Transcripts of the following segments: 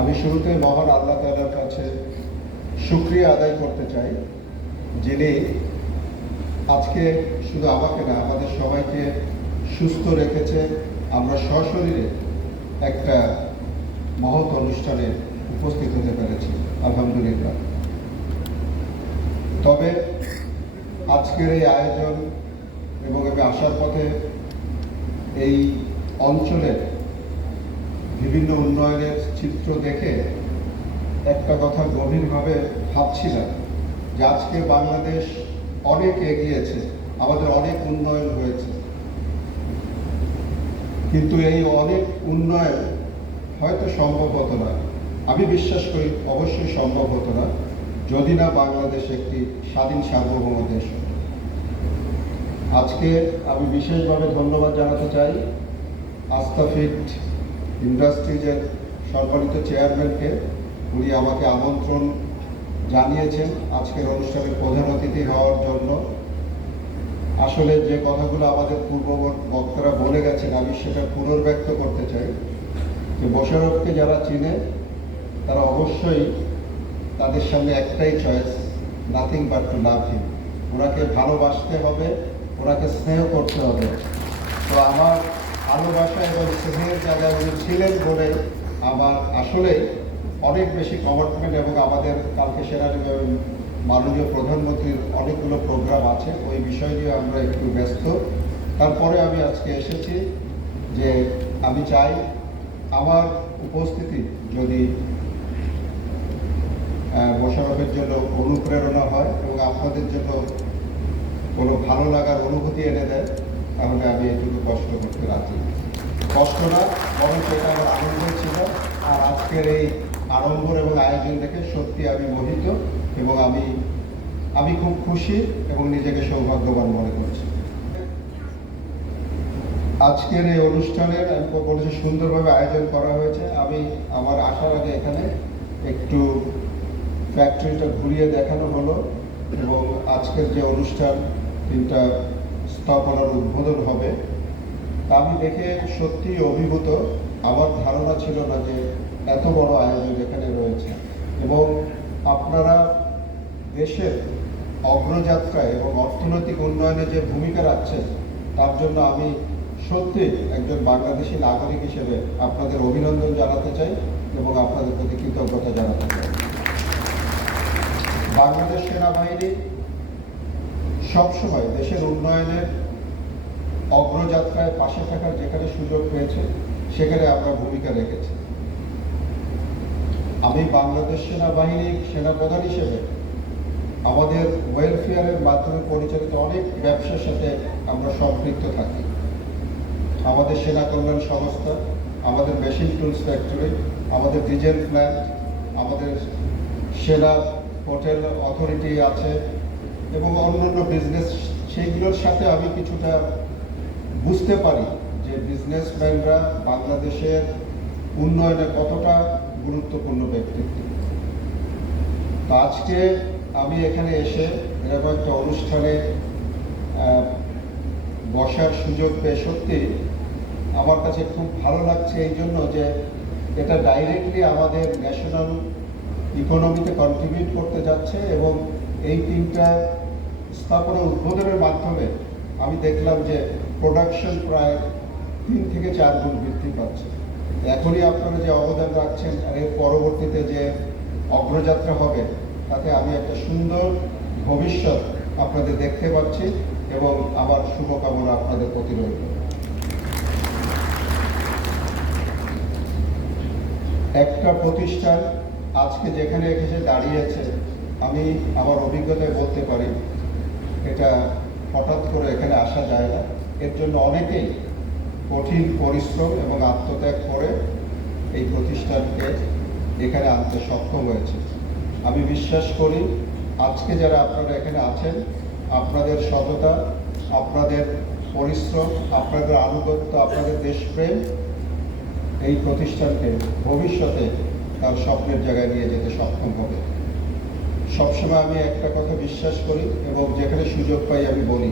আমি শুরুতে মহান আল্লাহ তালার কাছে শুক্রিয়া আদায় করতে চাই, যিনি আজকে শুধু আমাকে না, আমাদের সবাইকে সুস্থ রেখেছে। আমরা সশরীরে একটা মহৎ অনুষ্ঠানে উপস্থিত হতে পেরেছি, আলহামদুলিল্লাহ। তবে আজকের এই আয়োজন এবং আমি আসার পথে এই অঞ্চলের বিভিন্ন উন্নয়নের চিত্র দেখে একটা কথা গভীরভাবে ভাবছিলাম যে আজকে বাংলাদেশ অনেক এগিয়েছে, আমাদের অনেক উন্নয়ন হয়েছে। কিন্তু এই অনেক উন্নয়ন হয়তো সম্ভব হতো না। আমি বিশ্বাস করি অবশ্যই সম্ভব হতো না, যদি না বাংলাদেশ একটি স্বাধীন সার্বভৌম দেশ আজকে আমি বিশেষভাবে ধন্যবাদ জানাতে চাই আস্তাফিট ইন্ডাস্ট্রিজের সম্মানিত চেয়ারম্যানকে উনি আমাকে আমন্ত্রণ জানিয়েছেন আজকের অনুষ্ঠানের প্রধান অতিথি হওয়ার জন্য। আসলে যে কথাগুলো আমাদের পূর্ব বক্তারা বলে গেছেন, আমি সেটা পুনর্ব্যক্ত করতে চাই। যে বসরফকে যারা চিনে, তারা অবশ্যই তাদের সামনে একটাই choice nothing but to love him ওনাকে ভালোবাসতে হবে, ওনাকে স্নেহ করতে হবে। তো আমার ভালোবাসা এবং স্নেহের জায়গায় উনি ছিলেন বলে আমার আসলেই অনেক বেশি কমিটমেন্ট এবং আমাদের কালকে সেরা মাননীয় প্রধানমন্ত্রীর অনেকগুলো প্রোগ্রাম আছে। ওই বিষয় নিয়ে আমরা একটু ব্যস্ত। তারপরে আমি আজকে এসেছি যে আমি চাই আমার উপস্থিতি যদি মোশারফের জন্য অনুপ্রেরণা হয় এবং আপনাদের জন্য কোনো ভালো লাগার অনুভূতি এনে দেয় তাহলে আমি এটুকু কষ্ট করতে রাজি। কষ্ট না বরং সেটা আমার আনন্দ ছিল। আর আজকের এই আড়ম্বর এবং আয়োজন দেখে সত্যি আমি মোহিত এবং আমি আমি খুব খুশি এবং নিজেকে সৌভাগ্যবান মনে করছি। আজকের এই অনুষ্ঠানের বলেছি, সুন্দরভাবে আয়োজন করা হয়েছে। আমি আমার আসার আগে এখানে একটু ফ্যাক্টরিটা ঘুরিয়ে দেখানো হলো এবং আজকের যে অনুষ্ঠান, তিনটা স্থাপনার উদ্বোধন হবে। তা আমি দেখে সত্যি অভিভূত আমার ধারণা ছিল না যে এত বড় আয়োজন এখানে রয়েছে এবং আপনারা দেশের অগ্রযাত্রায় এবং অর্থনৈতিক উন্নয়নে যে ভূমিকা রাখছেন, তার জন্য আমি সত্যি একজন বাংলাদেশি নাগরিক হিসেবে আপনাদের অভিনন্দন জানাতে চাই এবং আপনাদের প্রতি কৃতজ্ঞতা জানাতে চাই। বাংলাদেশ সেনাবাহিনী সবসময় দেশের উন্নয়নের অগ্রযাত্রায় পাশে থাকার যেখানে সুযোগ পেয়েছে, সেখানে আমরা ভূমিকা রেখেছি। আমি বাংলাদেশ সেনাবাহিনী সেনাপ্রধান হিসেবে আমাদের ওয়েলফেয়ারের মাধ্যমে পরিচালিত অনেক ব্যবসার সাথে আমরা সম্পৃক্ত থাকি। আমাদের সেনা কল্যাণ সংস্থা, আমাদের মেশিন টুলস ফ্যাক্টরি আমাদের ডিজেল প্ল্যান্ট আমাদের সেনা হোটেল অথরিটি আছে এবং অন্যান্য বিজনেস সেইগুলোর সাথে আমি কিছুটা বুঝতে পারি যে বিজনেসম্যানরা বাংলাদেশের উন্নয়নে কতটা গুরুত্বপূর্ণ ব্যক্তিত্ব। তো আজকে আমি এখানে এসে এরকম একটা অনুষ্ঠানে বসার সুযোগ পেয়ে সত্যি আমার কাছে খুব ভালো লাগছে এই জন্য যে এটা ডাইরেক্টলি আমাদের ন্যাশনাল ইকোনমিতে কন্ট্রিবিউট করতে যাচ্ছে এবং এই তিনটা স্থাপনা উদ্বোধনের মাধ্যমে আমি দেখলাম যে প্রোডাকশন প্রায় তিন থেকে চার গুণ বৃদ্ধি পাচ্ছে। এখনই আপনারা যে অবদান রাখছেন আর এর পরবর্তীতে যে অগ্রযাত্রা হবে, তাতে আমি একটা সুন্দর ভবিষ্যৎ আপনাদের দেখতে পাচ্ছি এবং আমার শুভকামনা আপনাদের প্রতি রইল। একটা প্রতিষ্ঠান আজকে যেখানে এসে দাঁড়িয়েছে, আমি আমার অভিজ্ঞতায় বলতে পারি এটা হঠাৎ করে এখানে আসা যায় না। এর জন্য অনেকেই কঠিন পরিশ্রম এবং আত্মত্যাগ করে এই প্রতিষ্ঠানকে এখানে আনতে সক্ষম হয়েছে। আমি বিশ্বাস করি, আজকে যারা আপনারা এখানে আছেন, আপনাদের সততা, আপনাদের পরিশ্রম, আপনাদের আনুগত্য, আপনাদের দেশপ্রেম, এই প্রতিষ্ঠানকে ভবিষ্যতে তার স্বপ্নের জায়গায় নিয়ে যেতে সক্ষম হবে। সবসময় আমি একটা কথা বিশ্বাস করি এবং যেখানে সুযোগ পাই আমি বলি।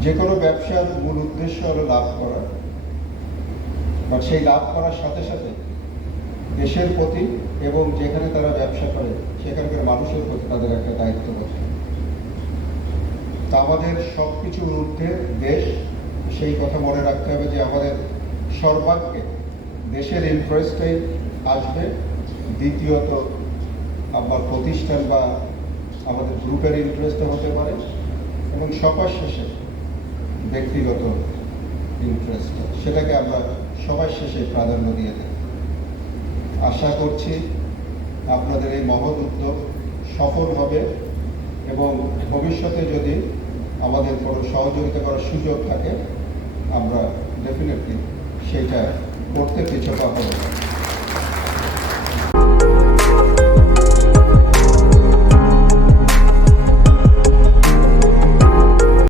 যে কোনো ব্যবসার মূল উদ্দেশ্য হলো লাভ করা। বাট সেই লাভ করার সাথে সাথে দেশের প্রতি এবং যেখানে তারা ব্যবসা করে, সেখানকার মানুষের প্রতি তাদের একটা দায়িত্ব আছে। তা আমাদের সব কিছুর ঊর্ধ্বে দেশ, সেই কথা মনে রাখতে হবে যে আমাদের সর্বাগ্যে দেশের ইন্টারেস্টেই আসবে। দ্বিতীয়ত আমার প্রতিষ্ঠান বা আমাদের গ্রুপের ইন্টারেস্টও হতে পারে এবং সবার শেষে ব্যক্তিগত ইন্টারেস্ট সেটাকে আমরা সবার শেষে প্রাধান্য দিয়ে দেব আশা করছি আপনাদের এই মহৎ উদ্যোগ সফল হবে এবং ভবিষ্যতে যদি আমাদের কোনো সহযোগিতা করার সুযোগ থাকে, আমরা ডেফিনেটলি সেইটা করতে পিছপা হব।